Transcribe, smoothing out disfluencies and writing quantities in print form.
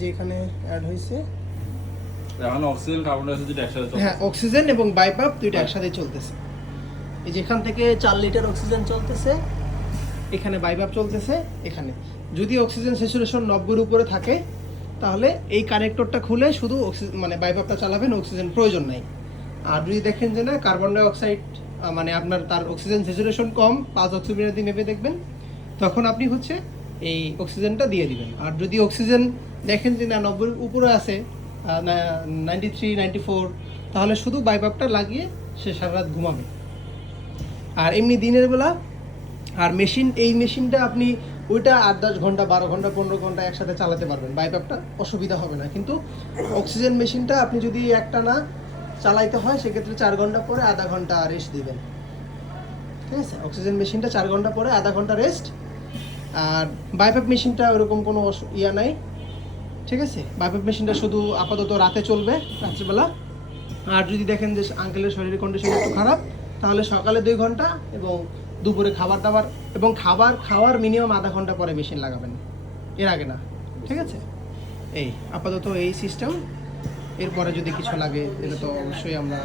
যে এখানে অ্যাড হয়েছে, এখন অক্সিজেন কার্বন ডাই অক্সাইড একসাথে চলছে। হ্যাঁ অক্সিজেন এবং বাইপাপ দুইটা একসাথে চলতেছে। এই যে এখান থেকে 4 লিটার অক্সিজেন চলতেছে, এখানে বাইপাপ চলতেছে। এখানে যদি অক্সিজেন স্যাচুরেশন 90 এর উপরে থাকে তাহলে এই কানেক্টরটা খুলে শুধু অক্সিজেন মানে বাইপাপটা চালাবেন, অক্সিজেন প্রয়োজন নাই। আর যদি দেখেন যে না কার্বন ডাই অক্সাইড মানে আপনার তার অক্সিজেন স্যাচুরেশন কম, 5 অক্সিজেন দিয়ে মেপে দেখবেন, তখন আপনি হচ্ছে এই অক্সিজেনটা দিয়ে দিবেন। আর যদি অক্সিজেন দেখেন যে না 90 এর উপরে আছে, 93 94, তাহলে শুধু বাইপাপটা লাগিয়ে সে সারা রাত ঘুমাবে। আর এমনি দিনের বেলা আর মেশিন, এই মেশিনটা আপনি ওইটা 8-10 ঘন্টা 12 ঘন্টা 15 ঘন্টা একসাথে চালাতে পারবেন, বাইপাপটা অসুবিধা হবে না। কিন্তু অক্সিজেন মেশিনটা আপনি যদি একটা না চালাইতে হয় সেক্ষেত্রে 4 ঘন্টা পরে আধা ঘন্টা রেস্ট দিবেন, ঠিক আছে? অক্সিজেন মেশিনটা 4 ঘন্টা পরে আধা ঘন্টা রেস্ট। আর বাইপাপ মেশিনটা ওরকম কোনো ইয়া নাই, ঠিক আছে? বাইপাপ মেশিনটা শুধু আপাতত রাতে চলবে, রাত্রিবেলা। আর যদি দেখেন যে আঙ্কেলের শরীরের কন্ডিশন একটু খারাপ, তাহলে সকালে 2 ঘন্টা এবং দুপুরে খাবার দাবার এবং খাওয়ার মিনিমাম আধা ঘন্টা পরে মেশিন লাগাবেন, এর আগে না, ঠিক আছে? এই আপাতত এই সিস্টেম। এরপরে যদি কিছু লাগে এটা তো অবশ্যই আমরা